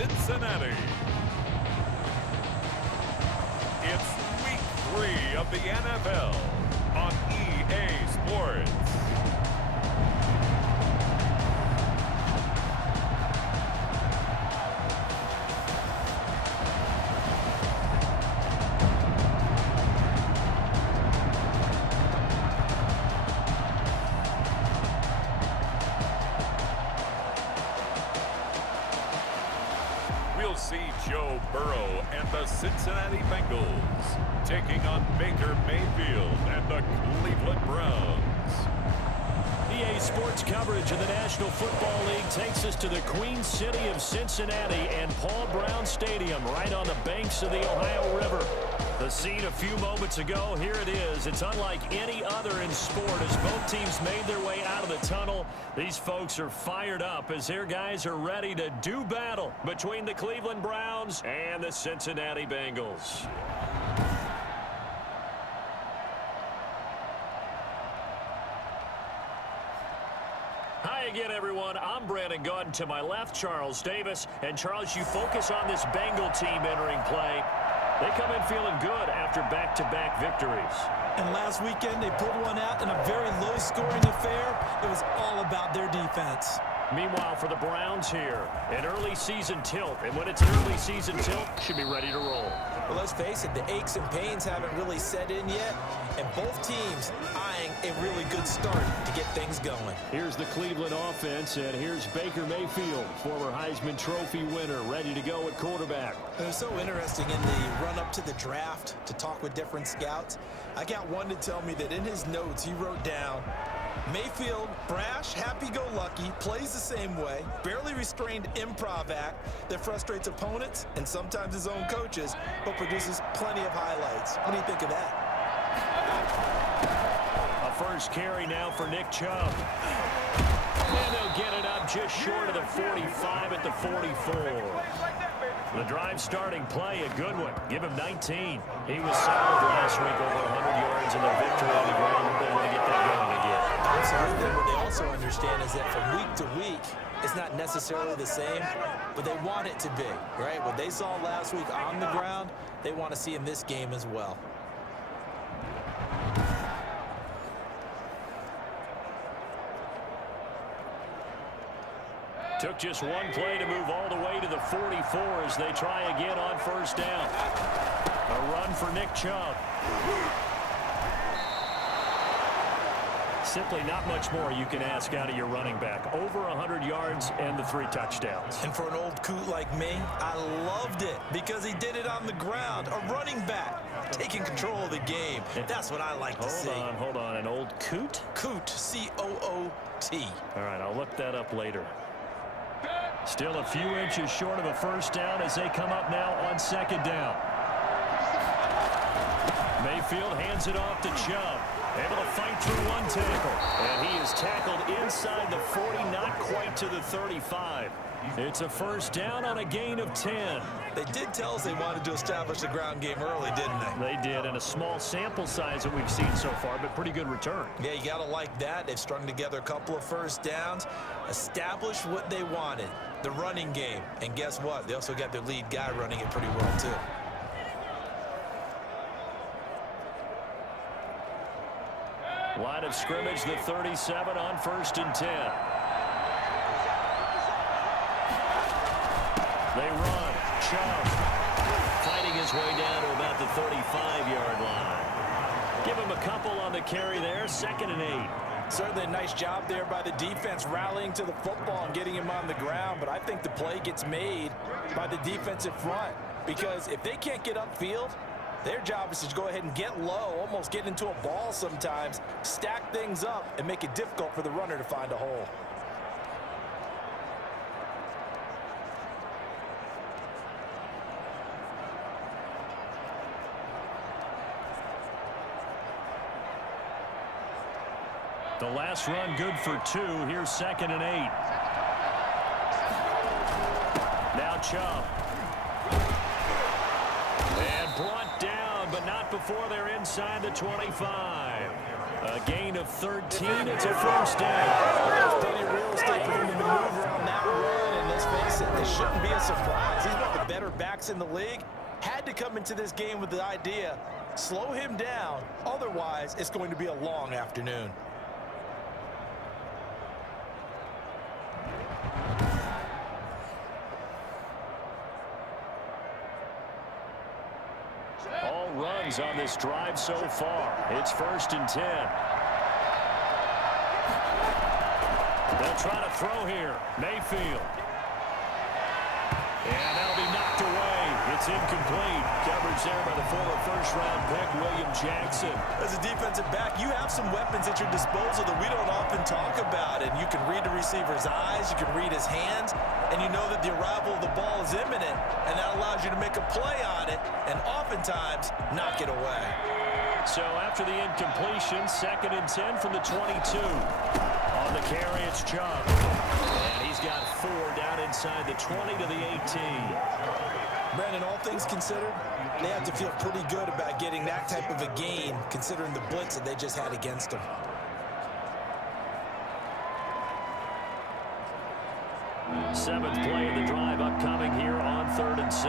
Cincinnati. It's week 3 of the NFL on EA Sports. We'll see Joe Burrow and the Cincinnati Bengals taking on Baker Mayfield and the Cleveland Browns. EA Sports coverage of the National Football League takes us to the Queen City of Cincinnati and Paul Brown Stadium right on the banks of the Ohio River. The scene a few moments ago, here it is. It's unlike any other in sport as both teams made their way out of the tunnel. These folks are fired up as their guys are ready to do battle between the Cleveland Browns and the Cincinnati Bengals. Hi again, everyone. I'm Brandon Gunn. To my left, Charles Davis. And Charles, you focus on this Bengal team entering play. They come in feeling good after back-to-back victories. And last weekend, they pulled one out in a very low-scoring affair. It was all about their defense. Meanwhile, for the Browns here, an early season tilt. And when it's an early season tilt, should be ready to roll. Well, let's face it, the aches and pains haven't really set in yet. And both teams eyeing a really good start to get things going. Here's the Cleveland offense, and here's Baker Mayfield, former Heisman Trophy winner, ready to go at quarterback. It was so interesting in the run-up to the draft to talk with different scouts. I got one to tell me that in his notes he wrote down, Mayfield, brash, happy-go-lucky, plays the same way, barely restrained improv act that frustrates opponents and sometimes his own coaches, but produces plenty of highlights. What do you think of that? A first carry now for Nick Chubb. And they'll get it up just short of the 45 at the 44. The drive starting play, a good one. Give him 19. He was solid last week, over 100 yards in their victory on the ground. They want to get that going again. Absolutely. What they also understand is that from week to week, it's not necessarily the same, but they want it to be, right? What they saw last week on the ground, they want to see in this game as well. Took just one play to move all the way to the 44 as they try again on first down. A run for Nick Chubb. Simply not much more you can ask out of your running back. Over 100 yards and the 3 touchdowns. And for an old coot like me, I loved it because he did it on the ground. A running back taking control of the game. That's what I like to see. Hold on. An old coot? Coot, C-O-O-T. All right, I'll look that up later. Still a few inches short of a first down as they come up now on second down. Mayfield hands it off to Chubb. Able to fight through one tackle. And he is tackled inside the 40, not quite to the 35. It's a first down on a gain of 10. They did tell us they wanted to establish the ground game early, didn't they? They did, and a small sample size that we've seen so far, but pretty good return. Yeah, you got to like that. They've strung together a couple of first downs, established what they wanted, the running game. And guess what? They also got their lead guy running it pretty well, too. Line of scrimmage, the 37 on 1st and 10. They run. Chubb fighting his way down to about the 35-yard line. Give him a couple on the carry there. 2nd and 8. Certainly a nice job there by the defense rallying to the football and getting him on the ground. But I think the play gets made by the defensive front because if they can't get upfield, their job is to go ahead and get low, almost get into a ball sometimes, stack things up, and make it difficult for the runner to find a hole. The last run good for 2. Here's 2nd and 8. Now Chubb. And brought down, but not before they're inside the 25. A gain of 13. It's a first down. There's plenty of real estate for them to maneuver on that run, and let's face it, this shouldn't be a surprise. He's one of the better backs in the league. Had to come into this game with the idea, slow him down, otherwise it's going to be a long afternoon. All runs on this drive so far. It's 1st and 10. They'll try to throw here. Mayfield. And that'll be knocked away. It's incomplete. Coverage there by the former first-round pick, William Jackson. As a defensive back, you have some weapons at your disposal that we don't often talk about. And you can read the receiver's eyes, you can read his hands, and you know that the arrival of the ball is imminent, and that allows you to make a play on it and oftentimes knock it away. So after the incompletion, 2nd and 10 from the 22. On the carry, it's Chubb. And he's got 4 down inside the 20 to the 18. Brandon, all things considered, they have to feel pretty good about getting that type of a gain considering the blitz that they just had against them. Seventh play of the drive upcoming here on 3rd and 6.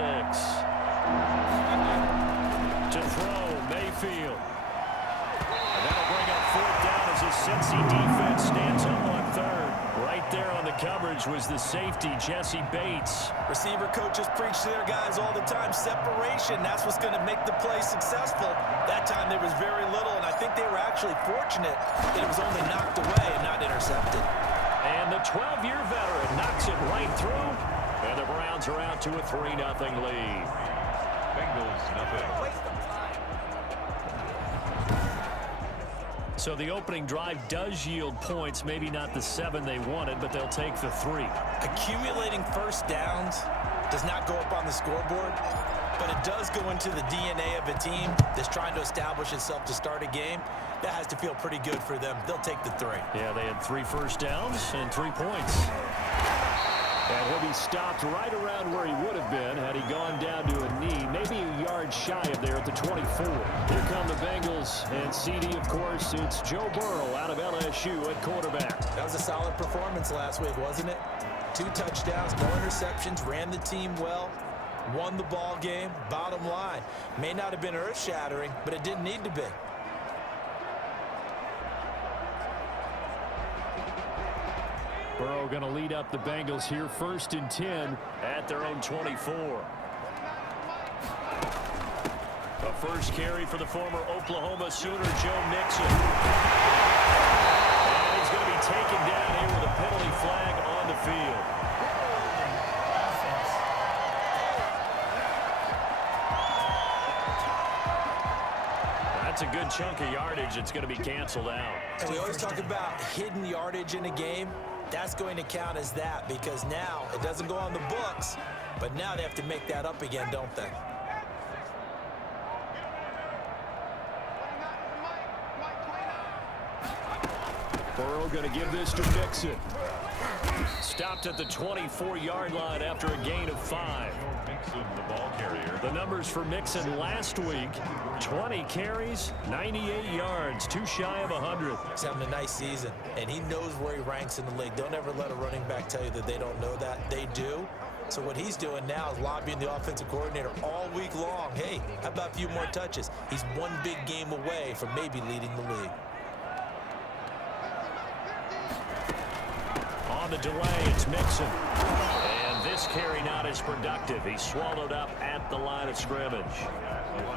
To throw, Mayfield. And that'll bring up 4th down as his Cincy defense stands up on 3rd. Right there on the coverage was the safety, Jesse Bates. Receiver coaches preach to their guys all the time. Separation, that's what's going to make the play successful. That time there was very little, and I think they were actually fortunate that it was only knocked away and not intercepted. And the 12-year veteran knocks it right through. And the Browns are out to a 3-0 lead. Bengals, nothing. So the opening drive does yield points, maybe not the 7 they wanted, but they'll take the 3. Accumulating first downs does not go up on the scoreboard, but it does go into the DNA of a team that's trying to establish itself to start a game. That has to feel pretty good for them. They'll take the 3. Yeah, they had 3 first downs and 3 points. And he'll be stopped right around where he would have been had he gone down to a knee, maybe a yard shy of there at the 24. Here come the Bengals, and CD, of course, it's Joe Burrow out of LSU at quarterback. That was a solid performance last week, wasn't it? 2 touchdowns, no interceptions, ran the team well, won the ball game. Bottom line, may not have been earth-shattering, but it didn't need to be. Burrow going to lead up the Bengals here, 1st and 10 at their own 24. A first carry for the former Oklahoma Sooner, Joe Mixon. And he's going to be taken down here with a penalty flag on the field. That's a good chunk of yardage. It's going to be canceled out. And we always talk about hidden yardage in a game. That's going to count as that because now it doesn't go on the books, but now they have to make that up again, don't they? Burrow going to give this to Mixon. Stopped at the 24-yard line after a gain of 5. Mixon, the ball carrier. The numbers for Mixon last week, 20 carries, 98 yards, 2 shy of 100. He's having a nice season, and he knows where he ranks in the league. Don't ever let a running back tell you that they don't know that. They do. So what he's doing now is lobbying the offensive coordinator all week long. Hey, how about a few more touches? He's one big game away from maybe leading the league. On the delay, it's Mixon. And this carry not as productive. He's swallowed up at the line of scrimmage.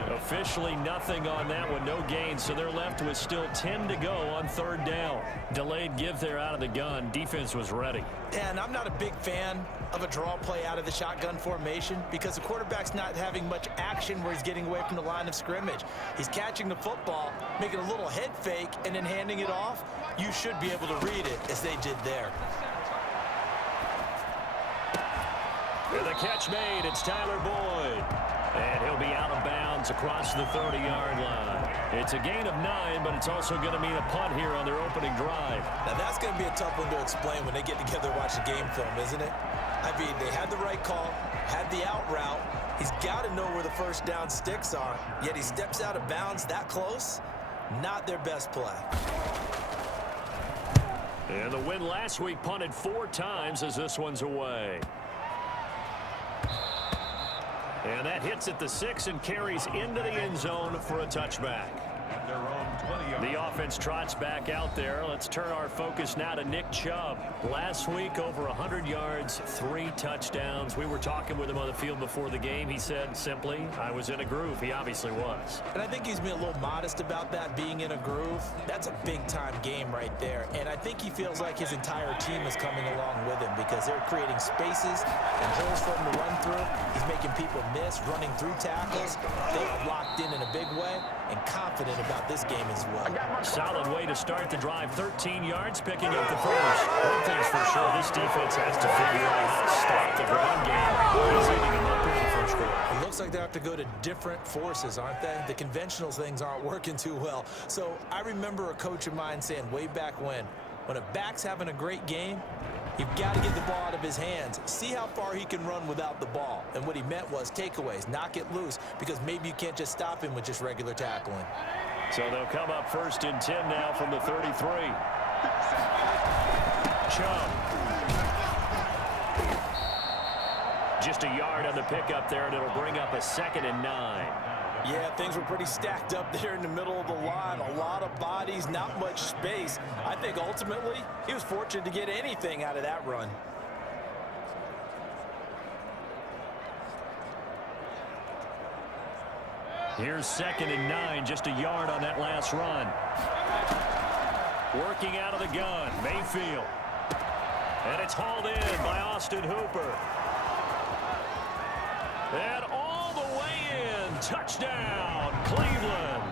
Officially nothing on that one, no gain, so they're left with still 10 to go on 3rd down. Delayed give there out of the gun. Defense was ready. And I'm not a big fan of a draw play out of the shotgun formation because the quarterback's not having much action where he's getting away from the line of scrimmage. He's catching the football, making a little head fake, and then handing it off. You should be able to read it as they did there. And the catch made, it's Tyler Boyd. And he'll be out of bounds across the 30-yard line. It's a gain of 9, but it's also going to mean a punt here on their opening drive. Now that's going to be a tough one to explain when they get together and watch the game film, isn't it? I mean, they had the right call, had the out route. He's got to know where the first down sticks are, yet he steps out of bounds that close. Not their best play. And the win last week punted 4 times as this one's away. And that hits at the 6 and carries into the end zone for a touchback. The offense trots back out there. Let's turn our focus now to Nick Chubb. Last week, over 100 yards, 3 touchdowns. We were talking with him on the field before the game. He said simply, I was in a groove. He obviously was. And I think he's being a little modest about that, being in a groove. That's a big-time game right there. And I think he feels like his entire team is coming along with him because they're creating spaces and holes for him to run through. He's making people miss, running through tackles. They are locked in a big way and confident about this game as well. Solid way to start the drive. 13 yards, picking up the first. One thing's for sure, this defense has to figure out how to stop the ground game. He's eating them up in the first quarter. It looks like they have to go to different forces, aren't they? The conventional things aren't working too well. So I remember a coach of mine saying way back when a back's having a great game, you've got to get the ball out of his hands. See how far he can run without the ball. And what he meant was takeaways, knock it loose, because maybe you can't just stop him with just regular tackling. So they'll come up 1st and 10 now from the 33. Chubb. Just a yard on the pickup there, and it'll bring up a 2nd and 9. Yeah, things were pretty stacked up there in the middle of the line. A lot of bodies, not much space. I think ultimately he was fortunate to get anything out of that run. Here's 2nd and 9, just a yard on that last run. Working out of the gun, Mayfield. And it's hauled in by Austin Hooper. And all the way in, touchdown, Cleveland.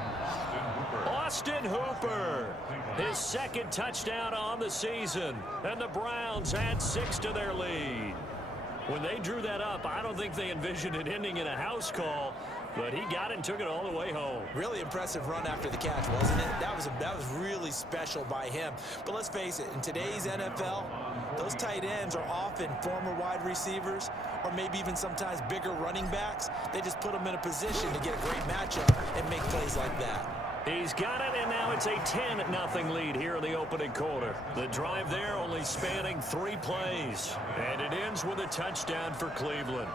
Austin Hooper, his 2nd touchdown on the season. And the Browns add 6 to their lead. When they drew that up, I don't think they envisioned it ending in a house call. But he got it and took it all the way home. Really impressive run after the catch, wasn't it? That was really special by him. But let's face it, in today's NFL, those tight ends are often former wide receivers or maybe even sometimes bigger running backs. They just put them in a position to get a great matchup and make plays like that. He's got it, and now it's a 10-0 lead here in the opening quarter. The drive there only spanning 3 plays. And it ends with a touchdown for Cleveland.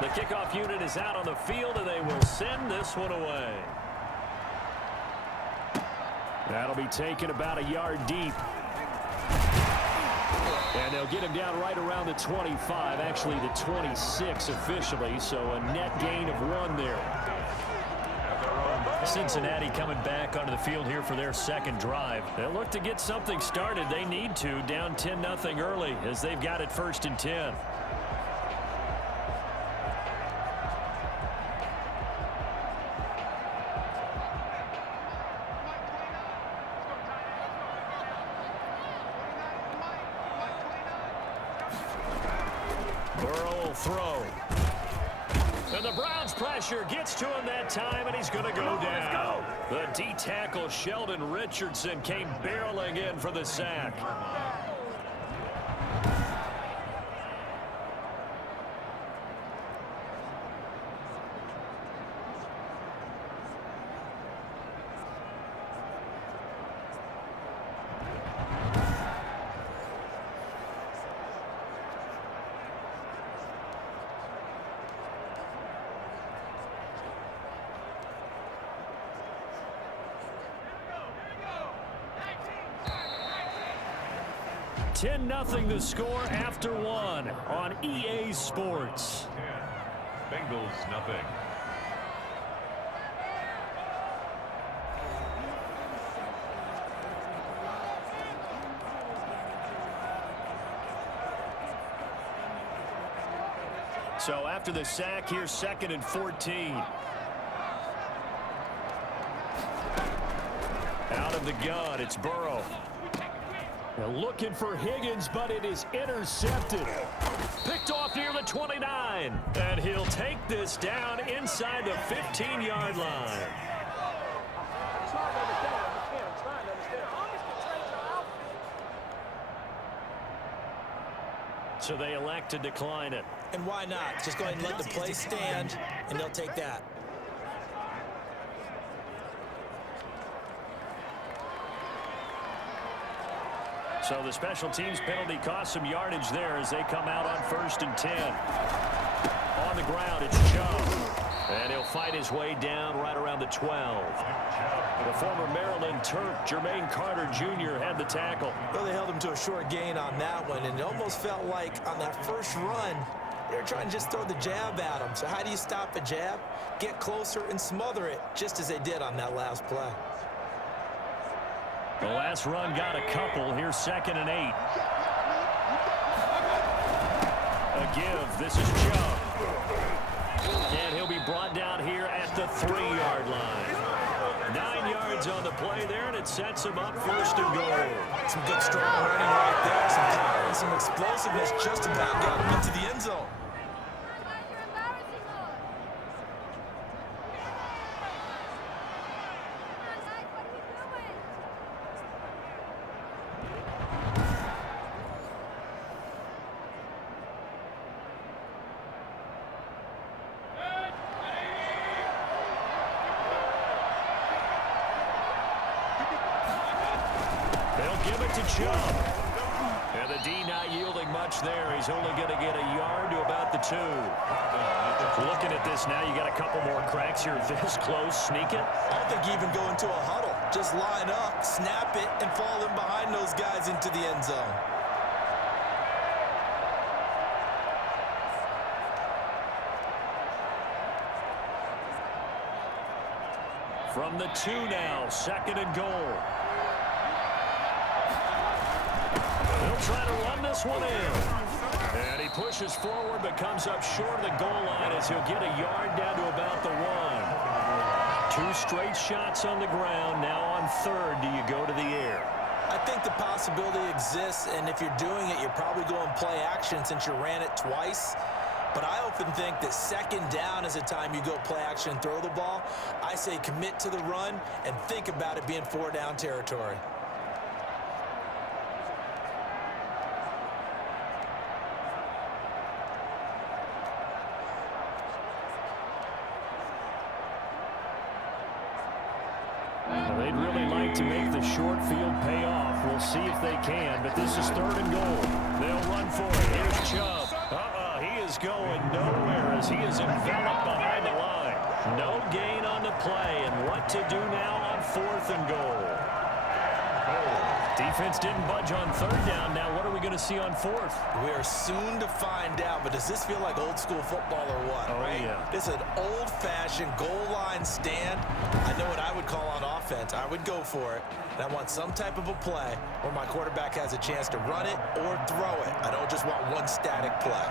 The kickoff unit is out on the field, and they will send this one away. That'll be taken about a yard deep. And they'll get him down right around the 25, actually the 26 officially, so a net gain of 1 there. Cincinnati coming back onto the field here for their 2nd drive. They'll look to get something started. They need to, down 10-0 early, as they've got it 1st and 10. Throw. And the Browns pressure gets to him that time, and he's going to go down. The D-tackle Sheldon Richardson came barreling in for the sack. Nothing the score after 1 on EA Sports. Bengals nothing. So after the sack, here's 2nd and 14. Out of the gun, it's Burrow. They're looking for Higgins, but it is intercepted. Picked off near the 29. And he'll take this down inside the 15-yard line. So they elect to decline it. And why not? Just go ahead and let the play stand, and they'll take that. So the special teams penalty cost some yardage there as they come out on 1st and 10. On the ground, it's Chubb. And he'll fight his way down right around the 12. The former Maryland Terp, Jermaine Carter Jr. had the tackle. Well, they held him to a short gain on that one, and it almost felt like on that first run, they were trying to just throw the jab at him. So how do you stop a jab? Get closer and smother it, just as they did on that last play. The last run got a couple. Here's 2nd and 8. A give. This is Chubb. And he'll be brought down here at the 3-yard line. 9 yards on the play there, and it sets him up 1st and goal. Some good strong running right there. Some power and some explosiveness just about got him into the end zone. Give it to Chubb. And the D not yielding much there. He's only going to get a yard to about the 2. Looking at this now, you got a couple more cracks here. This close, sneak it. I don't think you even go into a huddle. Just line up, snap it, and fall in behind those guys into the end zone. From the 2 now, 2nd and goal. He'll try to run this one in. And he pushes forward but comes up short of the goal line as he'll get a yard down to about the 1. 2 straight shots on the ground. Now on 3rd, do you go to the air? I think the possibility exists, and if you're doing it, you're probably going play action since you ran it twice. But I often think that 2nd down is a time you go play action and throw the ball. I say commit to the run and think about it being 4-down territory. They'd really like to make the short field pay off. We'll see if they can, but this is 3rd and goal. They'll run for it. Here's Chubb. He is going nowhere as he is enveloped behind the line. No gain on the play, and what to do now on 4th and goal. Defense didn't budge on 3rd down. Now what are we going to see on 4th? We are soon to find out, but does this feel like old school football or what? Oh, right? Yeah. It's an old-fashioned goal line stand. I know what I would call on offense. I would go for it. And I want some type of a play where my quarterback has a chance to run it or throw it. I don't just want one static play.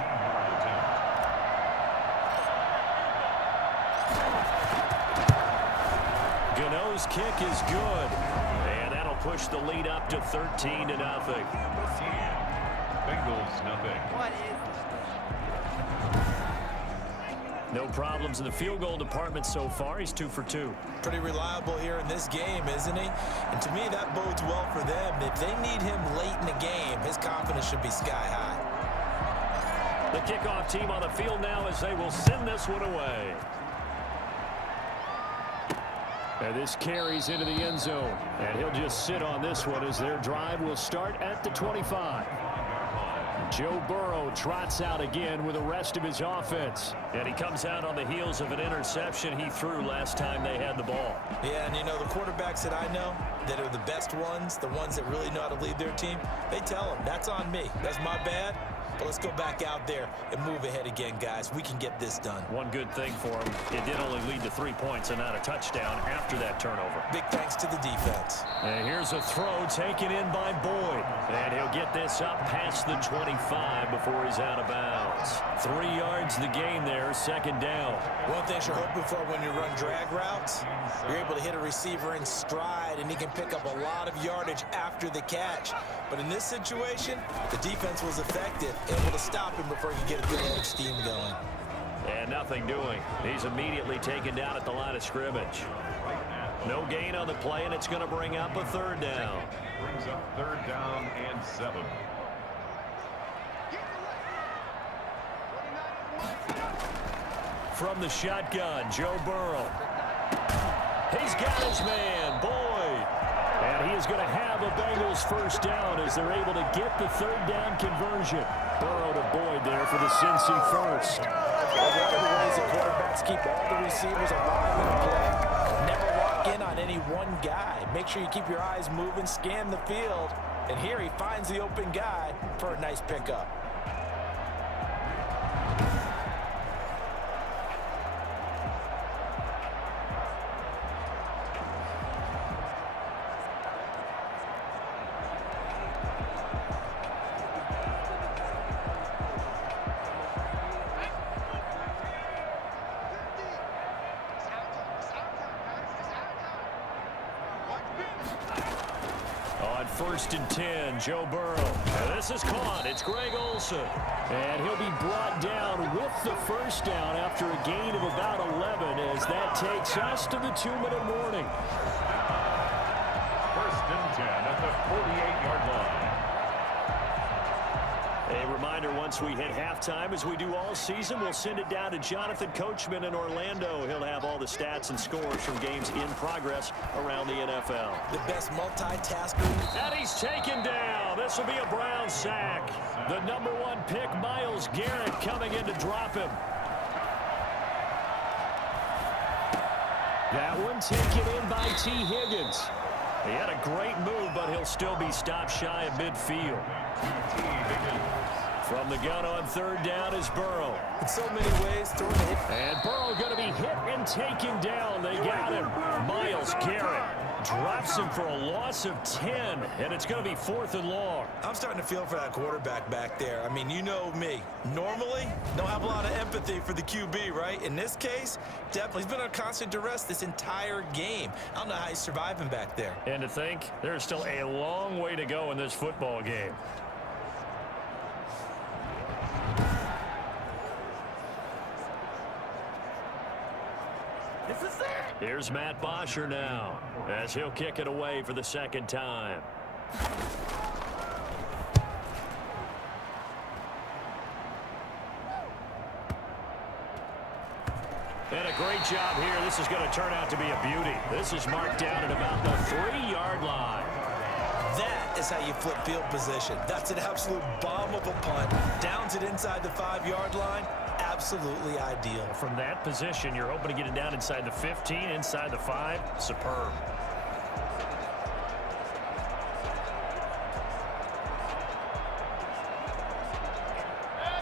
Gano's kick is good. And that'll push the lead up to 13-0. Bengals, nothing. No problems in the field goal department so far. He's 2 for 2. Pretty reliable here in this game, isn't he? And to me, that bodes well for them. If they need him late in the game, his confidence should be sky high. The kickoff team on the field now as they will send this one away. And this carries into the end zone. And he'll just sit on this one as their drive will start at the 25. Joe Burrow trots out again with the rest of his offense. And he comes out on the heels of an interception he threw last time they had the ball. Yeah, and you know, the quarterbacks that I know that are the best ones, the ones that really know how to lead their team, they tell them, that's on me. That's my bad. But let's go back out there and move ahead again, guys. We can get this done. One good thing for him, it did only lead to 3 points and not a touchdown after that turnover. Big thanks to the defense. And here's a throw taken in by Boyd. And he'll get this up past the 25 before he's out of bounds. 3 yards the gain there, 2nd down. One thing you're hoping for when you run drag routes, you're able to hit a receiver in stride, and he can pick up a lot of yardage after the catch. But in this situation, the defense was effective, able to stop him before he could get a good inning steam going. And nothing doing. He's immediately taken down at the line of scrimmage. No gain on the play, and it's going to bring up a 3rd down. Brings up 3rd down and 7. From the shotgun, Joe Burrow. He's got his man, Boyd. And he is going to have a Bengals first down as they're able to get the third down conversion. Burrow to Boyd there for the Cincy first. One of the ways the quarterbacks keep all the receivers alive in play. Never lock in on any one guy. Make sure you keep your eyes moving, scan the field. And here he finds the open guy for a nice pickup. On 1st and 10, Joe Burrow. And this is caught. It's Greg Olsen. And he'll be brought down with the first down after a gain of about 11 as that takes us to the 2-minute warning. 1st and 10 at the 48-yard line. A reminder, once we hit halftime, as we do all season, we'll send it down to Jonathan Coachman in Orlando. He'll have all the stats and scores from games in progress around the NFL. The best multitasker. And he's taken down. This will be a Brown sack. The #1 pick, Myles Garrett, coming in to drop him. That one taken in by T. Higgins. He had a great move, but he'll still be stopped shy of midfield. From the gun on 3rd down is Burrow. In so many ways, throwing it. And Burrow going to be hit and taken down. They got him. Myles Garrett drops him for a loss of 10, and it's going to be 4th and long. I'm starting to feel for that quarterback back there. I mean, you know me. Normally, don't have a lot of empathy for the QB, right? In this case, definitely. He's been under constant duress this entire game. I don't know how he's surviving back there. And to think, there's still a long way to go in this football game. Here's Matt Bosher now, as he'll kick it away for the 2nd time. And a great job here. This is going to turn out to be a beauty. This is marked down at about the 3-yard line. That is how you flip field position. That's an absolute bomb of a punt. Downs it inside the 5-yard line. Absolutely ideal. From that position, you're hoping to get it down inside the 15, inside the 5. Superb.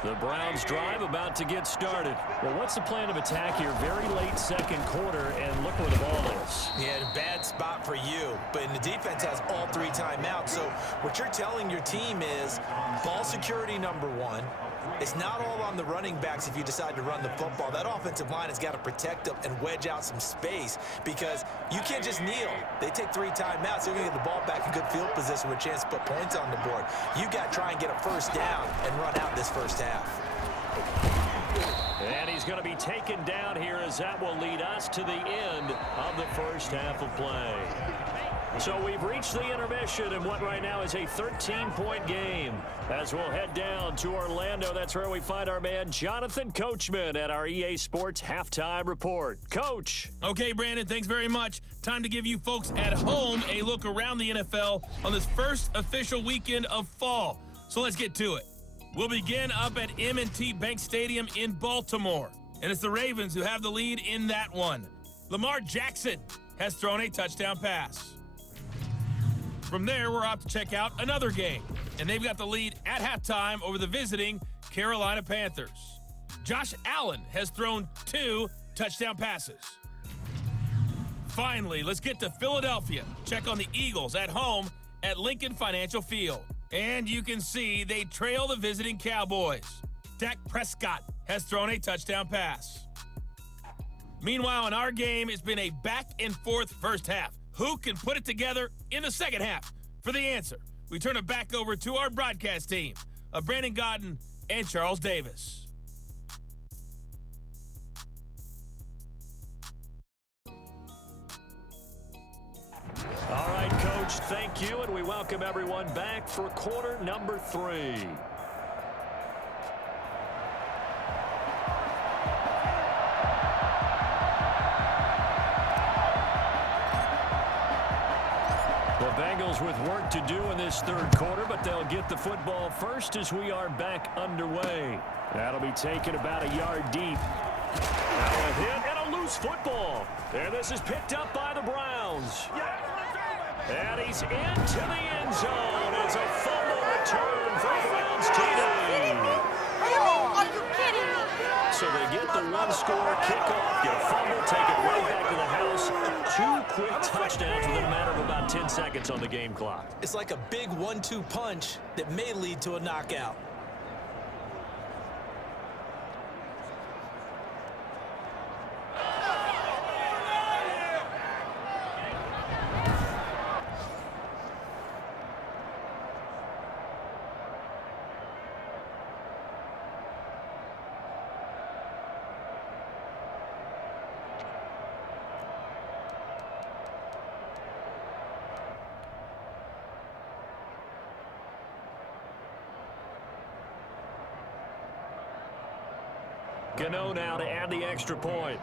The Browns drive about to get started. Well, what's the plan of attack here? Very late 2nd quarter, and look where the ball is. Yeah, a bad spot for you. But the defense has all 3 timeouts. So what you're telling your team is ball security #1. It's not all on the running backs if you decide to run the football. That offensive line has got to protect them and wedge out some space because you can't just kneel. They take 3 timeouts. They're going to get the ball back in good field position with a chance to put points on the board. You got to try and get a first down and run out this first half. And he's going to be taken down here as that will lead us to the end of the first half of play. So we've reached the intermission in what right now is a 13-point game. As we'll head down to Orlando, that's where we find our man Jonathan Coachman at our EA Sports Halftime Report. Coach. Okay, Brandon, thanks very much. Time to give you folks at home a look around the NFL on this first official weekend of fall. So let's get to it. We'll begin up at M&T Bank Stadium in Baltimore. And it's the Ravens who have the lead in that one. Lamar Jackson has thrown a touchdown pass. From there, we're off to check out another game, and they've got the lead at halftime over the visiting Carolina Panthers. Josh Allen has thrown 2 touchdown passes. Finally, let's get to Philadelphia. Check on the Eagles at home at Lincoln Financial Field. And you can see they trail the visiting Cowboys. Dak Prescott has thrown a touchdown pass. Meanwhile, in our game, it's been a back-and-forth first half. Who can put it together in the second half? For the answer, we turn it back over to our broadcast team of Brandon Godden and Charles Davis. All right, Coach, thank you, and we welcome everyone back for quarter number 3. with work to do in this third quarter, but they'll get the football first as we are back underway. That'll be taken about a yard deep. Now a hit and a loose football. And this is picked up by the Browns. And he's into the end zone. It's a fumble return for the Browns TD. Are you kidding me? So they get the one-score kickoff, get a fumble, take it right back to the house. 2 quick touchdowns within a matter of about 10 seconds on the game clock. It's like a big 1-2 punch that may lead to a knockout. Gano now to add the extra point.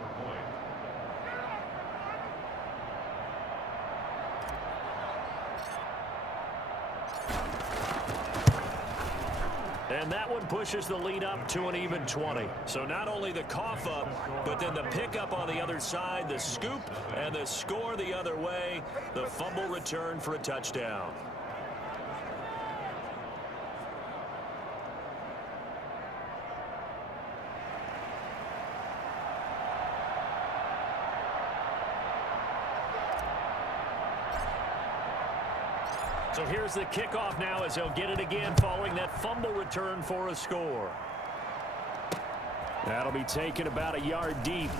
And that one pushes the lead up to an even 20. So not only the cough up, but then the pickup on the other side, the scoop, and the score the other way. The fumble return for a touchdown. So here's the kickoff now as they'll get it again following that fumble return for a score. That'll be taken about a yard deep.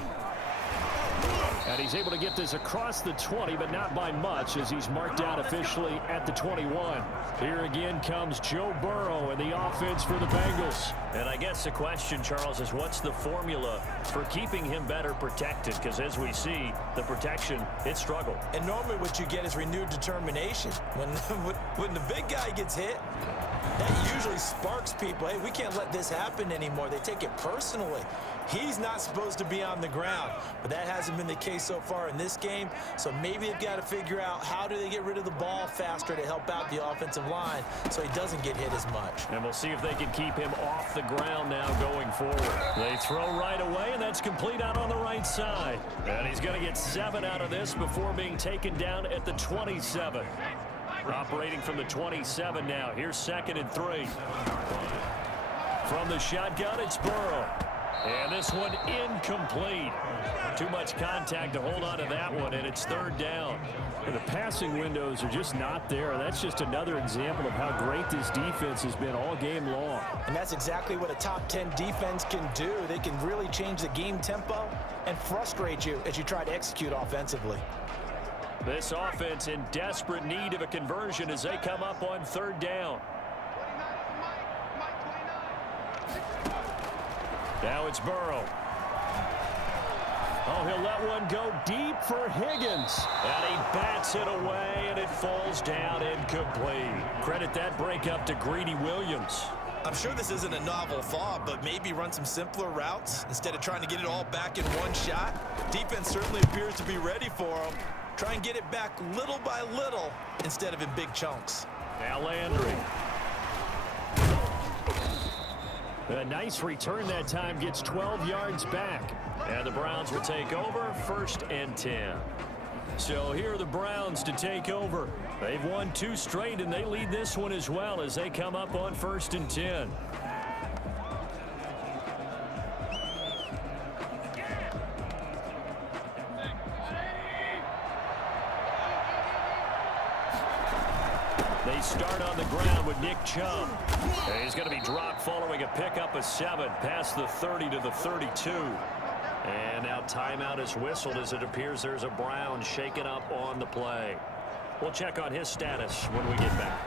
And he's able to get this across the 20, but not by much as he's marked down officially at the 21. Here again comes Joe Burrow and the offense for the Bengals. And I guess the question, Charles, is what's the formula for keeping him better protected? Because as we see, the protection, it struggled. And normally what you get is renewed determination. When the big guy gets hit, that usually sparks people. Hey, we can't let this happen anymore. They take it personally. He's not supposed to be on the ground, but that hasn't been the case so far in this game. So maybe they've got to figure out how do they get rid of the ball faster to help out the offensive line so he doesn't get hit as much. And we'll see if they can keep him off the ground now going forward. They throw right away, and that's complete out on the right side. And he's going to get 7 out of this before being taken down at the 27. Operating from the 27 now. Here's 2nd and 3. From the shotgun, it's Burrow. And this one incomplete. Too much contact to hold on to that one, and it's 3rd down. And the passing windows are just not there. That's just another example of how great this defense has been all game long. And that's exactly what a top 10 defense can do. They can really change the game tempo and frustrate you as you try to execute offensively. This offense in desperate need of a conversion as they come up on 3rd down. Now it's Burrow. Oh, he'll let one go deep for Higgins. And he bats it away, and it falls down incomplete. Credit that breakup to Greedy Williams. I'm sure this isn't a novel thought, but maybe run some simpler routes instead of trying to get it all back in one shot. Defense certainly appears to be ready for him. Try and get it back little by little instead of in big chunks. Now Landry. A nice return that time, gets 12 yards back. And the Browns will take over, 1st and 10. So here are the Browns to take over. They've won 2 straight, and they lead this one as well as they come up on 1st and 10. They start on the ground with Nick Chubb. And he's going to be dropped following a pickup of 7 past the 30 to the 32. And now timeout is whistled as it appears there's a Brown shaken up on the play. We'll check on his status when we get back.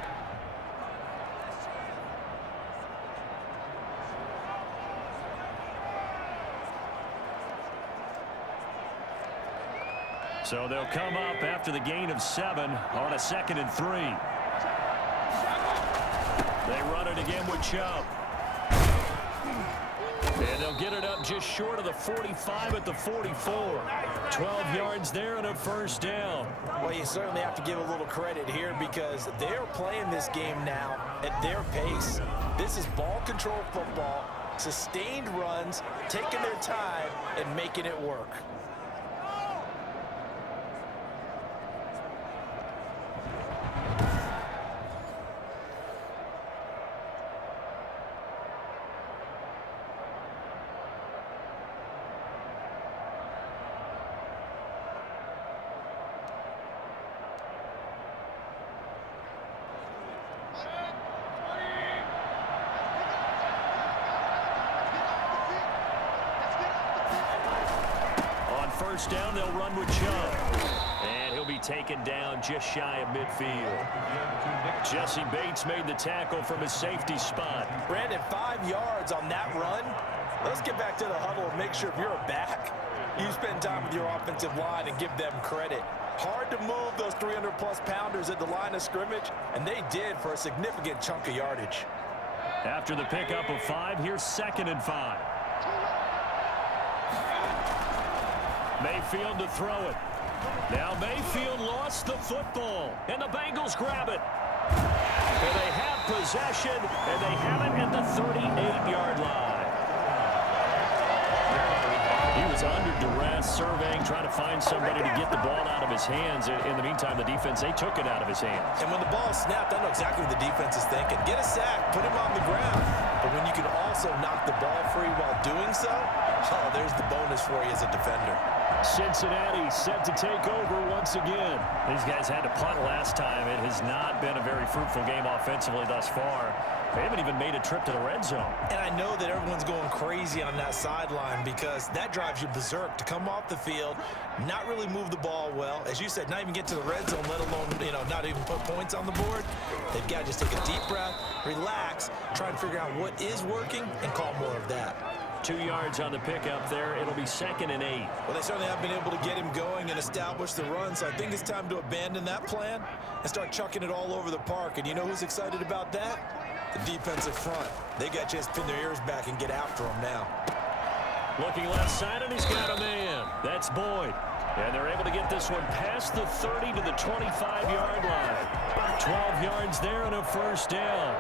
So they'll come up after the gain of 7 on a 2nd and 3. They run it again with Chubb. And they'll get it up just short of the 45 at the 44. 12 yards there and a first down. Well, you certainly have to give a little credit here because they're playing this game now at their pace. This is ball control football, sustained runs, taking their time and making it work. First down, they'll run with Chubb. And he'll be taken down just shy of midfield. Jesse Bates made the tackle from his safety spot. Brandon, 5 yards on that run. Let's get back to the huddle and make sure if you're a back, you spend time with your offensive line and give them credit. Hard to move those 300-plus pounders at the line of scrimmage, and they did for a significant chunk of yardage. After the pickup of 5, here's 2nd and 5. Mayfield to throw it. Now Mayfield lost the football, and the Bengals grab it. And they have possession, and they have it at the 38-yard line. He was under duress, surveying, trying to find somebody to get the ball out of his hands. In the meantime, the defense, they took it out of his hands. And when the ball snapped, I know exactly what the defense is thinking. Get a sack, put him on the ground. But when you can also knock the ball free while doing so, oh, there's the bonus for you as a defender. Cincinnati set to take over once again. These guys had to punt last time. It has not been a very fruitful game offensively thus far. They haven't even made a trip to the red zone. And I know that everyone's going crazy on that sideline because that drives you berserk to come off the field, not really move the ball well. As you said, not even get to the red zone, let alone, not even put points on the board. They've got to just take a deep breath, relax, try and figure out what is working, and call more of that. 2 yards on the pickup there. It'll be 2nd and 8. Well, they certainly have been able to get him going and establish the run, so I think it's time to abandon that plan and start chucking it all over the park. And you know who's excited about that? The defensive front. They got a chance to pin their ears back and get after him now. Looking left side, and he's got a man. That's Boyd. And they're able to get this one past the 30 to the 25-yard line. 12 yards there and a first down.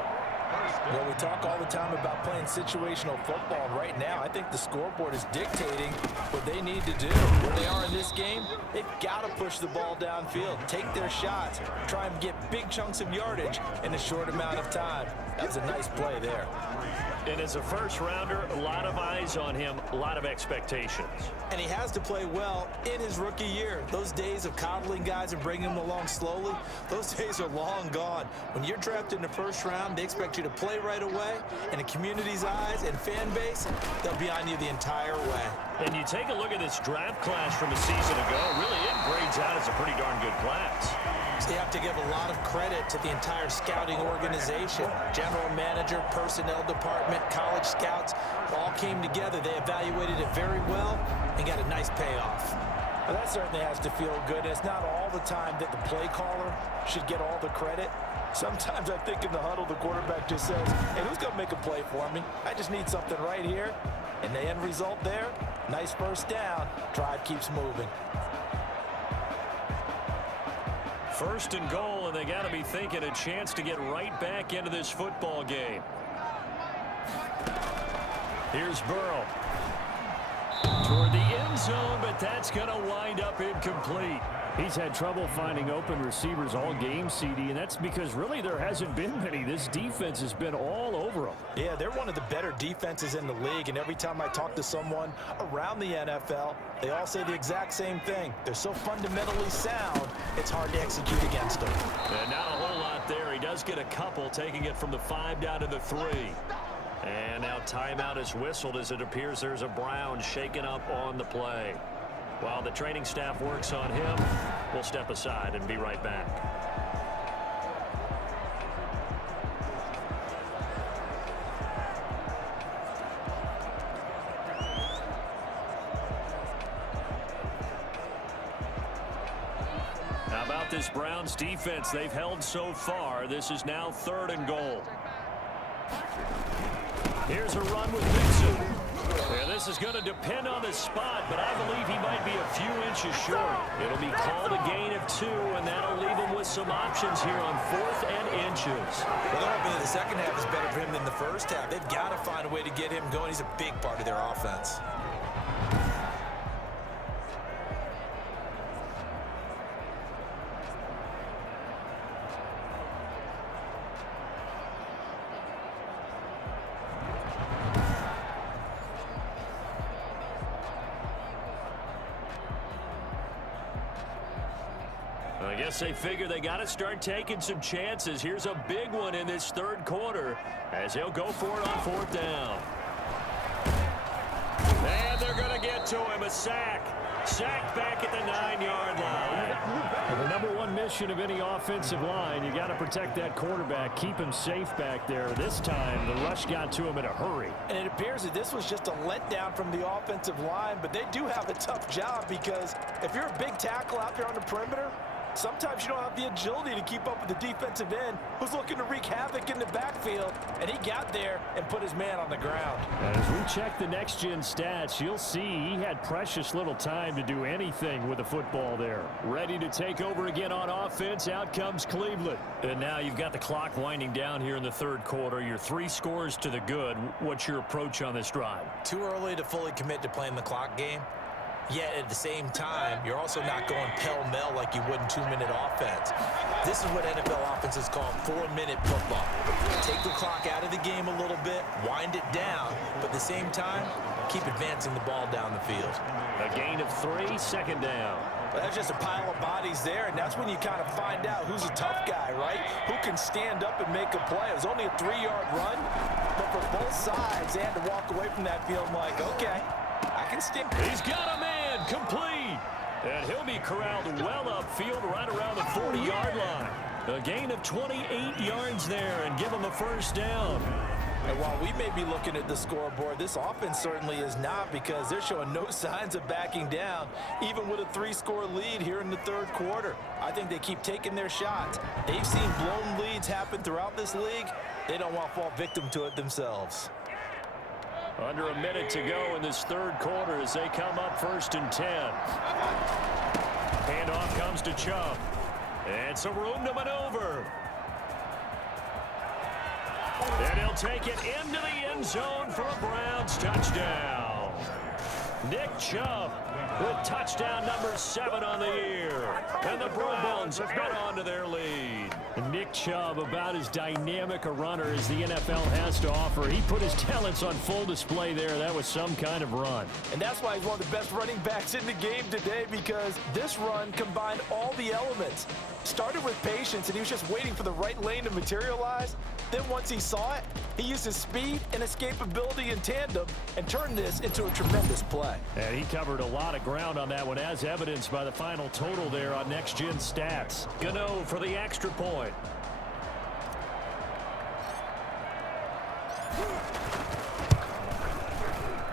Well, we talk all the time about playing situational football. Right now, I think the scoreboard is dictating what they need to do. Where they are in this game, they've got to push the ball downfield, take their shots, try and get big chunks of yardage in a short amount of time. That was a nice play there. And as a first-rounder, a lot of eyes on him, a lot of expectations. And he has to play well in his rookie year. Those days of coddling guys and bringing them along slowly, those days are long gone. When you're drafted in the first round, they expect you to play right away. And the community's eyes and fan base, they'll be on you the entire way. And you take a look at this draft class from a season ago, really it grades out as a pretty darn good class. So you have to give a lot of credit to the entire scouting organization. General manager, personnel department, college scouts, all came together. They evaluated it very well and got a nice payoff. Well, that certainly has to feel good. It's not all the time that the play caller should get all the credit. Sometimes I think in the huddle, the quarterback just says, hey, who's going to make a play for me? I just need something right here. And the end result there, nice first down. Drive keeps moving. 1st and goal, and they got to be thinking a chance to get right back into this football game. Here's Burrow. Toward the end zone, but that's going to wind up incomplete. He's had trouble finding open receivers all game, CD, and that's because really there hasn't been many. This defense has been all over them. Yeah, they're one of the better defenses in the league, and every time I talk to someone around the NFL, they all say the exact same thing. They're so fundamentally sound, it's hard to execute against them. And not a whole lot there. He does get a couple, taking it from the 5 down to the 3. And now timeout is whistled as it appears there's a Brown shaken up on the play. While the training staff works on him, we'll step aside and be right back. How about this Browns defense they've held so far? This is now 3rd and goal. Here's a run with Mixon. Yeah, this is going to depend on the spot, but I believe he might be a few inches short. It'll be called a gain of 2, and that'll leave him with some options here on 4th and inches. Well, they're hoping that the second half is better for him than the first half. They've got to find a way to get him going. He's a big part of their offense. I guess they figure they got to start taking some chances. Here's a big one in this third quarter as he'll go for it on 4th down. And they're going to get to him. A sack. Sacked back at the 9-yard line. Well, the number one mission of any offensive line, you got to protect that quarterback, keep him safe back there. This time, the rush got to him in a hurry. And it appears that this was just a letdown from the offensive line, but they do have a tough job because if you're a big tackle out there on the perimeter, sometimes you don't have the agility to keep up with the defensive end who's looking to wreak havoc in the backfield, and he got there and put his man on the ground. And as we check the next-gen stats, you'll see he had precious little time to do anything with the football there. Ready to take over again on offense, out comes Cleveland. And now you've got the clock winding down here in the third quarter. You're 3 scores to the good. What's your approach on this drive? Too early to fully commit to playing the clock game. Yet at the same time, you're also not going pell-mell like you would in 2-minute offense. This is what NFL offenses call 4-minute football. Take the clock out of the game a little bit, wind it down, but at the same time, keep advancing the ball down the field. A gain of 3, 2nd down. Well, that's just a pile of bodies there, and that's when you kind of find out who's a tough guy, right? Who can stand up and make a play. It was only a 3-yard run, but for both sides, they had to walk away from that field like, okay, I can stick. He's got a man complete. And he'll be corralled well upfield right around the 40-yard line. A gain of 28 yards there and give him a 1st down. And while we may be looking at the scoreboard, this offense certainly is not because they're showing no signs of backing down, even with a 3-score lead here in the third quarter. I think they keep taking their shots. They've seen blown leads happen throughout this league. They don't want to fall victim to it themselves. Under a minute to go in this third quarter as they come up 1st and 10. Handoff comes to Chubb. And some room to maneuver. And he'll take it into the end zone for a Browns touchdown. Nick Chubb with touchdown number 7 on the year. And the Browns have got on to their lead. Nick Chubb, about as dynamic a runner as the NFL has to offer. He put his talents on full display there. That was some kind of run. And that's why he's one of the best running backs in the game today, because this run combined all the elements. Started with patience, and he was just waiting for the right lane to materialize. Then once he saw it, he used his speed and escapability in tandem and turned this into a tremendous play. And he covered a lot of ground on that one, as evidenced by the final total there on next-gen stats. Gano for the extra point.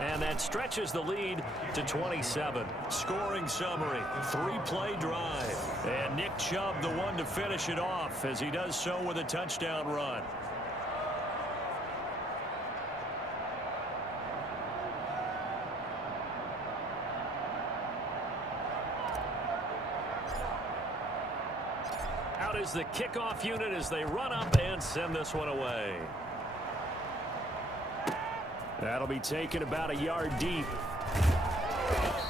And that stretches the lead to 27. Scoring summary, 3-play drive. And Nick Chubb the one to finish it off as he does so with a touchdown run. Out is the kickoff unit as they run up and send this one away. That'll be taken about a yard deep.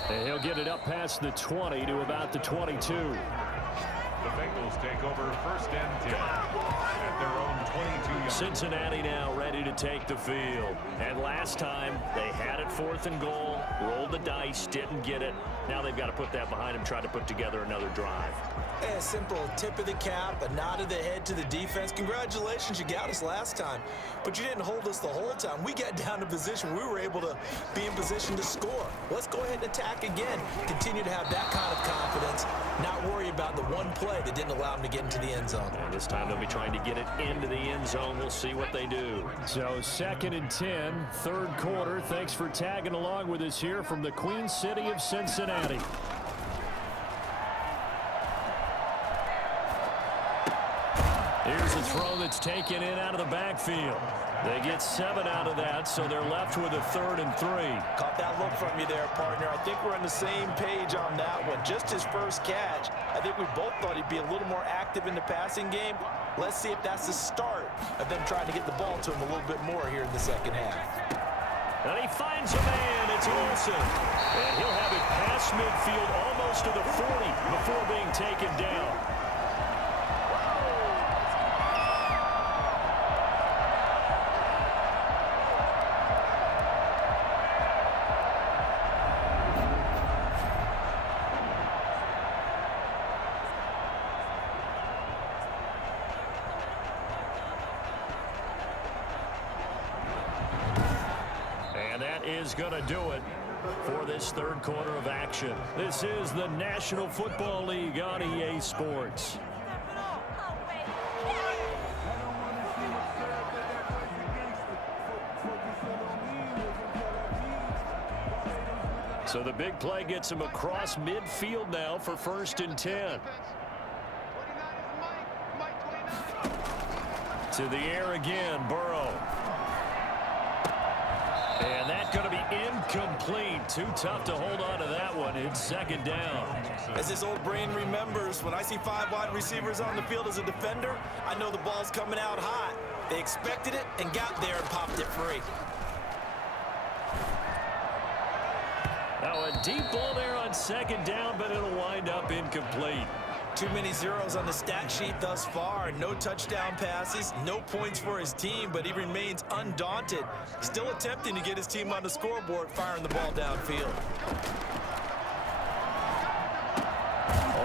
And he'll get it up past the 20 to about the 22. The Bengals take over 1st and 10 at their own 22 yards. Cincinnati now ready to take the field. And last time they had it 4th and goal, rolled the dice, didn't get it. Now they've got to put that behind them, try to put together another drive. A simple tip of the cap, a nod of the head to the defense. Congratulations, you got us last time, but you didn't hold us the whole time. We got down to position. We were able to be in position to score. Let's go ahead and attack again. Continue to have that kind of confidence, not worry about the one play that didn't allow them to get into the end zone. And this time they'll be trying to get it into the end zone. We'll see what they do. So 2nd and 10, third quarter. Thanks for tagging along with us here from the Queen City of Cincinnati. Here's a throw that's taken in out of the backfield. They get 7 out of that, so they're left with a 3rd and 3. Caught that look from you there, partner. I think we're on the same page on that one. Just his first catch, I think we both thought he'd be a little more active in the passing game. Let's see if that's the start of them trying to get the ball to him a little bit more here in the second half. And he finds a man. It's Olsen. And he'll have it past midfield almost to the 40 before being taken down. Is going to do it for this third quarter of action. This is the National Football League on EA Sports. So the big play gets him across midfield now for 1st and 10. To the air again, Burrow. And that's going to be incomplete. Too tough to hold on to that one. It's 2nd down. As his old brain remembers, when I see 5 wide receivers on the field as a defender, I know the ball's coming out hot. They expected it and got there and popped it free. Now a deep ball there on 2nd down, but it'll wind up incomplete. Too many zeros on the stat sheet thus far. No touchdown passes, no points for his team, but he remains undaunted. Still attempting to get his team on the scoreboard, firing the ball downfield.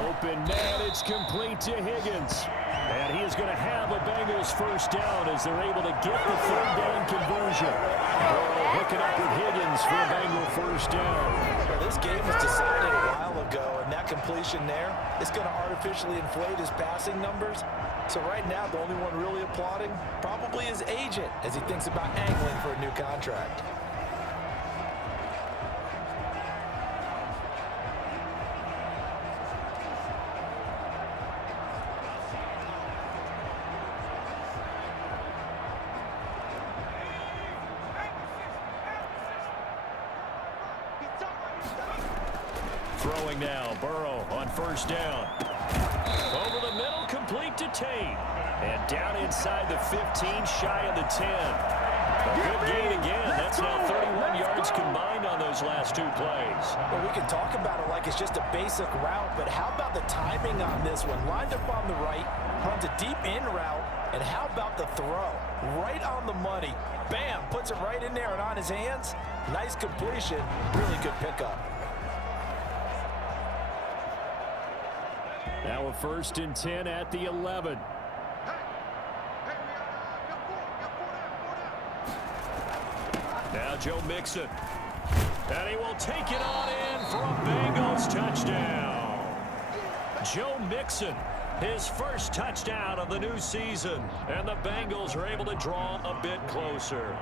Open man, it's complete to Higgins. And he is going to have a Bengals 1st down as they're able to get the 3rd down conversion. Burrow hooking up with Higgins for a Bengal 1st down. Well, this game was decided a while ago, and that completion there is going to artificially inflate his passing numbers. So right now, the only one really applauding probably his agent as he thinks about angling for a new contract. Throwing now, Burrow on 1st down. Over the middle, complete to Tate. And down inside the 15, shy of the 10. A good gain again. That's now 31 yards combined on those last 2 plays. Well, we can talk about it like it's just a basic route, but how about the timing on this one? Lined up on the right, runs a deep in route, and how about the throw? Right on the money. Bam, puts it right in there and on his hands. Nice completion, really good pickup. Now a 1st and 10 at the 11. Now Joe Mixon. And he will take it on in for a Bengals touchdown. Joe Mixon, his first touchdown of the new season. And the Bengals are able to draw a bit closer.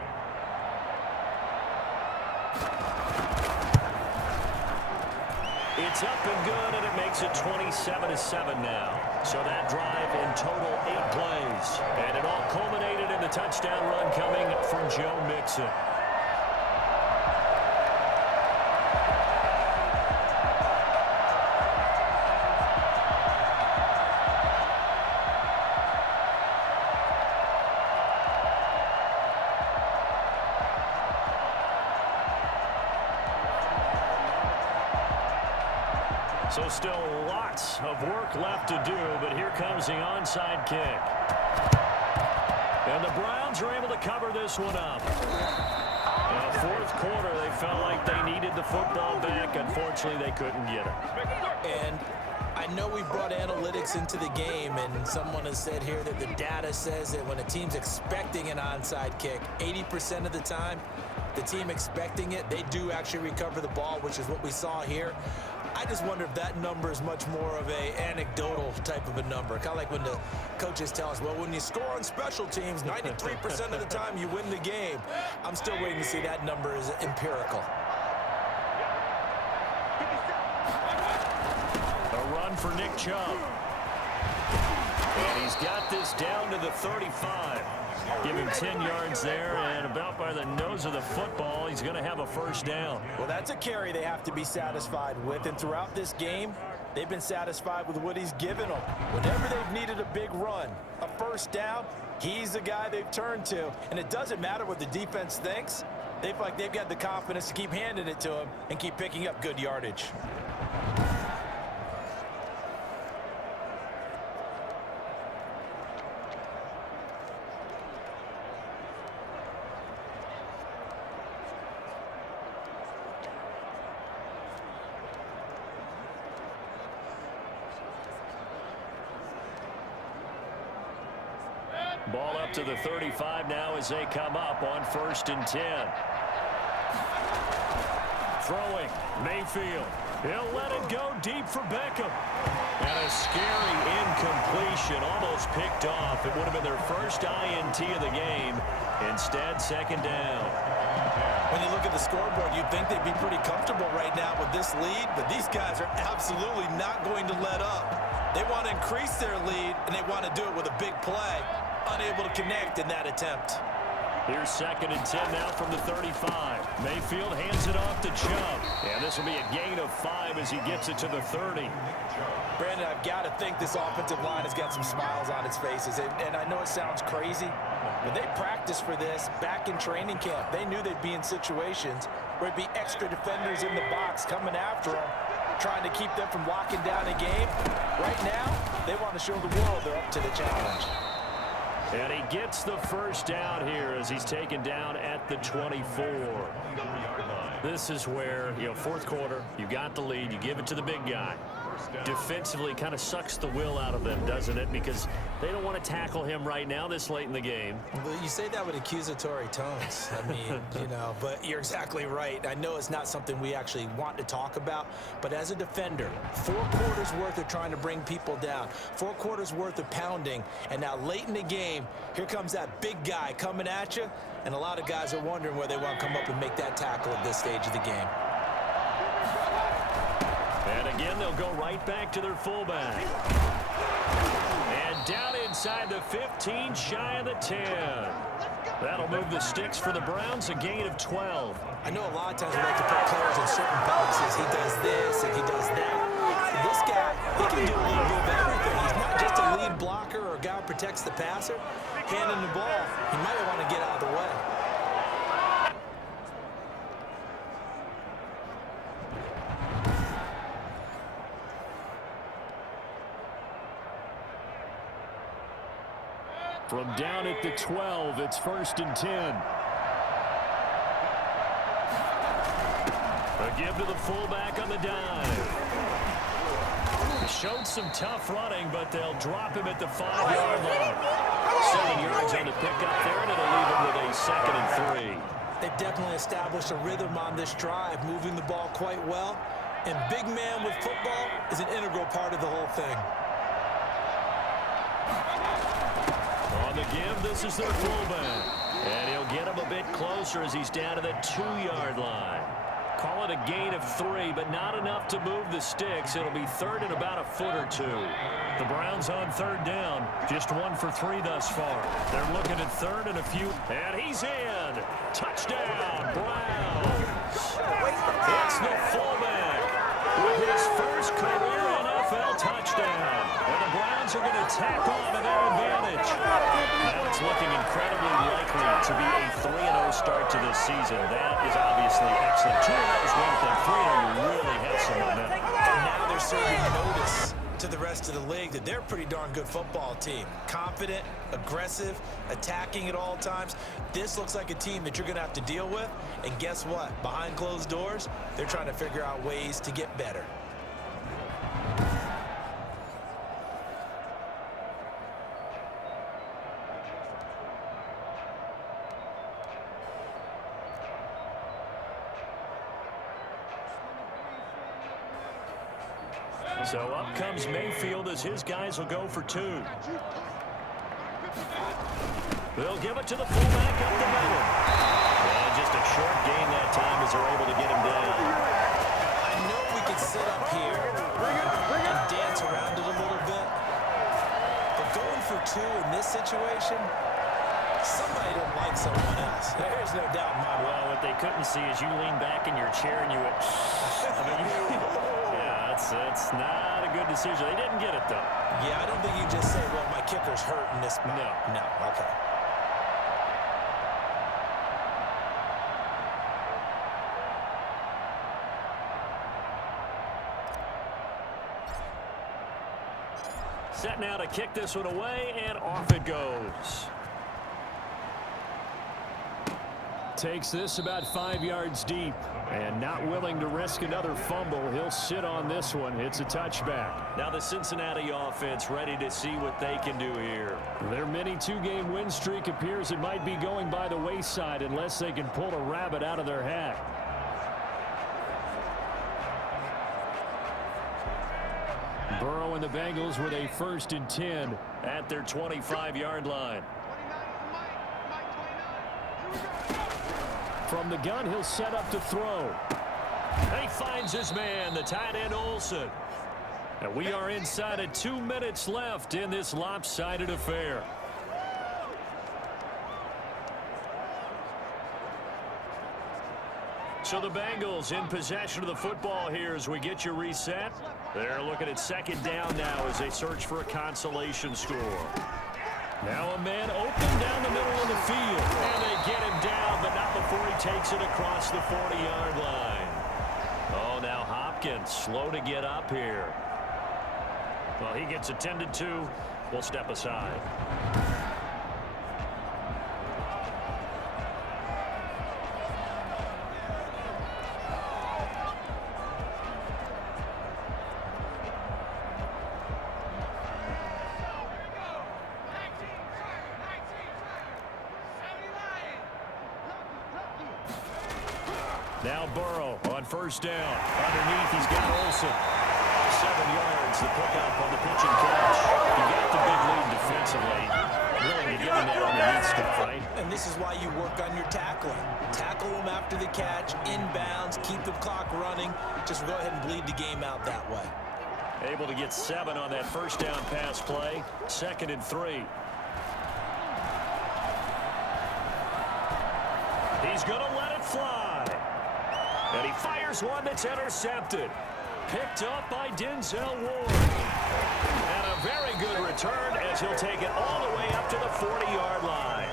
It's up and good, and it makes it 27-7 now. So that drive in total 8 plays. And it all culminated in the touchdown run coming from Joe Mixon. So still lots of work left to do, but here comes the onside kick. And the Browns are able to cover this one up. Now, 4th quarter, they felt like they needed the football back. Unfortunately, they couldn't get it. And I know we brought analytics into the game, and someone has said here that the data says that when a team's expecting an onside kick, 80% of the time, the team expecting it, they do actually recover the ball, which is what we saw here. I just wonder if that number is much more of a anecdotal type of a number. Kind of like when the coaches tell us, well, when you score on special teams, 93% of the time you win the game. I'm still waiting to see that number is empirical. A run for Nick Chubb. And he's got this down to the 35. Give him 10 yards there, and about by the nose of the football, he's going to have a first down. Well, that's a carry they have to be satisfied with, and throughout this game, they've been satisfied with what he's given them. Whenever they've needed a big run, a first down, he's the guy they've turned to. And it doesn't matter what the defense thinks. They feel like they've got the confidence to keep handing it to him and keep picking up good yardage. Ball up to the 35 now as they come up on 1st and 10. Throwing, Mayfield. He'll let it go deep for Beckham. And a scary incompletion, almost picked off. It would have been their first INT of the game. Instead, 2nd down. When you look at the scoreboard, you'd think they'd be pretty comfortable right now with this lead, but these guys are absolutely not going to let up. They want to increase their lead, and they want to do it with a big play. Unable to connect in that attempt. Here's 2nd and 10 now from the 35. Mayfield hands it off to Chubb. And this will be a gain of 5 as he gets it to the 30. Brandon, I've got to think this offensive line has got some smiles on its faces. And I know it sounds crazy, but they practiced for this back in training camp. They knew they'd be in situations where it'd be extra defenders in the box coming after them, trying to keep them from locking down a game. Right now, they want to show the world they're up to the challenge. And he gets the first down here as he's taken down at the 24. This is where, 4th quarter, you got the lead, you give it to the big guy. Defensively kind of sucks the will out of them, doesn't it? Because they don't want to tackle him right now this late in the game. Well, you say that with accusatory tones. I mean, but you're exactly right. I know it's not something we actually want to talk about, but as a defender, 4 quarters worth of trying to bring people down, 4 quarters worth of pounding, and now late in the game, here comes that big guy coming at you, and a lot of guys are wondering where they want to come up and make that tackle at this stage of the game. And again, they'll go right back to their fullback. And down inside the 15, shy of the 10. That'll move the sticks for the Browns, a gain of 12. I know a lot of times we like to put players in certain boxes. He does this and he does that. This guy, he can do a little bit of everything. He's not just a lead blocker or a guy who protects the passer. Handing the ball, he might want to get out of the way. From down at the 12, it's 1st and 10. A give to the fullback on the dive. Showed some tough running, but they'll drop him at the 5-yard line. 7 yards on the pickup there, and it'll leave him with a 2nd and 3. They've definitely established a rhythm on this drive, moving the ball quite well. And big man with football is an integral part of the whole thing. On the give, this is their fullback. And he'll get him a bit closer as he's down to the 2-yard line. Call it a gain of 3, but not enough to move the sticks. It'll be 3rd and about a foot or 2. The Browns on 3rd down. Just 1 for 3 thus far. They're looking at 3rd and a few. And he's in. Touchdown, Browns. It's the fullback with his first career NFL touchdown. And the Browns are going to tack on to their advantage. Now it's looking incredibly likely to be a 3-0 start to this season. That is obviously excellent. 2-0 is one thing. 3-0, you really have some momentum. And now they're serving notice to the rest of the league that they're a pretty darn good football team. Confident, aggressive, attacking at all times. This looks like a team that you're going to have to deal with. And guess what? Behind closed doors, they're trying to figure out ways to get better. So up comes Mayfield as his guys will go for 2. They'll give it to the fullback up the middle. And just a short gain that time as they're able to get him down. I know we could sit up here and dance around it a little bit, but go 2 in this situation, somebody didn't like someone else. There's no doubt in my mind. Well, what they couldn't see is you lean back in your chair and you went, I mean, yeah, that's not a good decision. They didn't get it, though. Yeah, I don't think you just say, well, my kicker's hurt in this spot. No, okay. Set now to kick this one away, and off it goes. Takes this about 5 yards deep. And not willing to risk another fumble. He'll sit on this one. It's a touchback. Now the Cincinnati offense ready to see what they can do here. Their mini 2-game win streak appears it might be going by the wayside unless they can pull a rabbit out of their hat. Burrow and the Bengals with a 1st and 10 at their 25-yard line. From the gun, he'll set up to throw. He finds his man, the tight end Olsen. And we are inside of 2 minutes left in this lopsided affair. So the Bengals in possession of the football here as we get you reset. They're looking at 2nd down now as they search for a consolation score. Now a man open down the middle of the field. And they get him down, but not before he takes it across the 40-yard line. Oh, now Hopkins slow to get up here. Well, he gets attended to. We'll step aside. Now Burrow on 1st down. Underneath, he's got Olsen. 7 yards, the pickup on the pitch and catch. You got the big lead defensively. Willing to get him that underneath stuff, right? And this is why you work on your tackling. Tackle them after the catch, inbounds, keep the clock running. Just go ahead and bleed the game out that way. Able to get 7 on that 1st down pass play. 2nd and 3. He's going to let it fly. And he fires one that's intercepted. Picked up by Denzel Ward. And a very good return as he'll take it all the way up to the 40-yard line.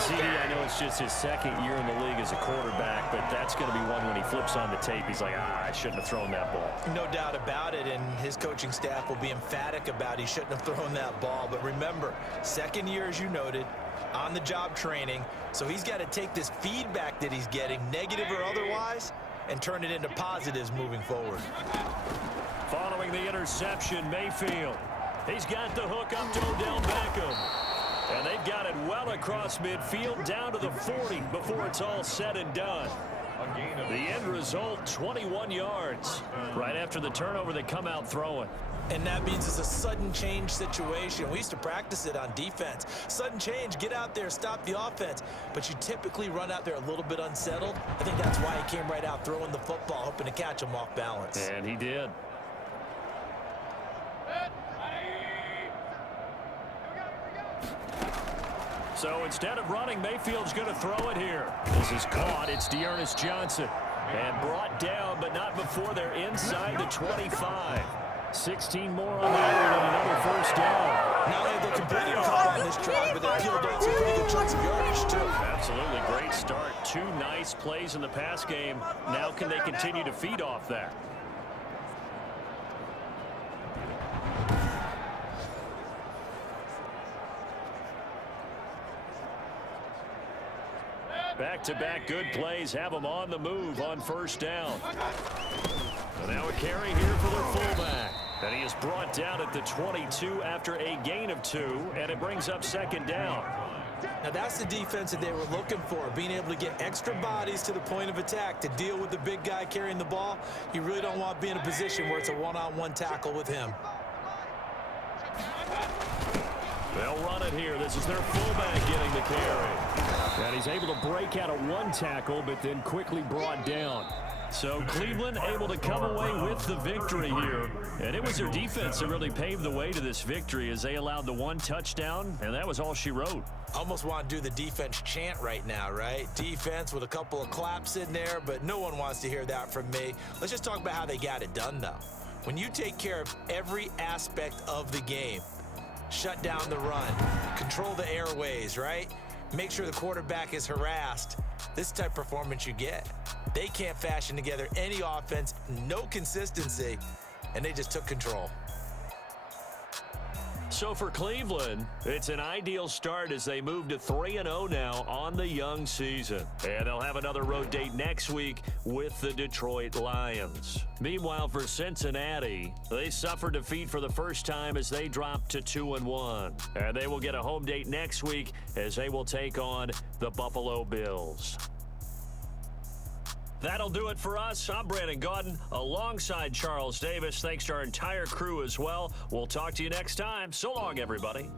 CD, I know it's just his 2nd year in the league as a quarterback, but that's going to be one when he flips on the tape. He's like, I shouldn't have thrown that ball. No doubt about it, and his coaching staff will be emphatic about he shouldn't have thrown that ball. But remember, 2nd year, as you noted, on-the-job training. So he's got to take this feedback that he's getting, negative or otherwise, and turn it into positives moving forward. Following the interception, Mayfield. He's got the hook up to Odell Beckham. And they've got it well across midfield down to the 40 before it's all said and done. The end result, 21 yards. Right after the turnover, they come out throwing. And that means it's a sudden change situation. We used to practice it on defense. Sudden change, get out there, stop the offense. But you typically run out there a little bit unsettled. I think that's why he came right out throwing the football, hoping to catch him off balance. And he did. So instead of running, Mayfield's going to throw it here. This is caught. It's Dearness Johnson. And brought down, but not before they're inside the 25. 16 more on that and another 1st down. Not only they completed caught on this drive, but they peeled off some pretty good chunks of yardage, too. Absolutely great start. 2 nice plays in the pass game. Now can they continue to feed off that? Back-to-back good plays have them on the move on 1st down. And now a carry here for their fullback. And he is brought down at the 22 after a gain of 2, and it brings up 2nd down. Now that's the defense that they were looking for, being able to get extra bodies to the point of attack to deal with the big guy carrying the ball. You really don't want to be in a position where it's a one-on-one tackle with him. They'll run it here. This is their fullback getting the carry. And he's able to break out of 1 tackle, but then quickly brought down. So Cleveland able to come away with the victory here And it was their defense that really paved the way to this victory as they allowed the one touchdown, and that was all she wrote. Almost want to do the defense chant right now, right? Defense with a couple of claps in there, but no one wants to hear that from me. Let's just talk about how they got it done, though. When you take care of every aspect of the game, shut down the run, control the airways, right? Make sure the quarterback is harassed. This type of performance you get. They can't fashion together any offense, no consistency, and they just took control. So for Cleveland, it's an ideal start as they move to 3-0 now on the young season. And they'll have another road date next week with the Detroit Lions. Meanwhile, for Cincinnati, they suffered defeat for the first time as they dropped to 2-1. And they will get a home date next week as they will take on the Buffalo Bills. That'll do it for us. I'm Brandon Gaudin alongside Charles Davis. Thanks to our entire crew as well. We'll talk to you next time. So long, everybody.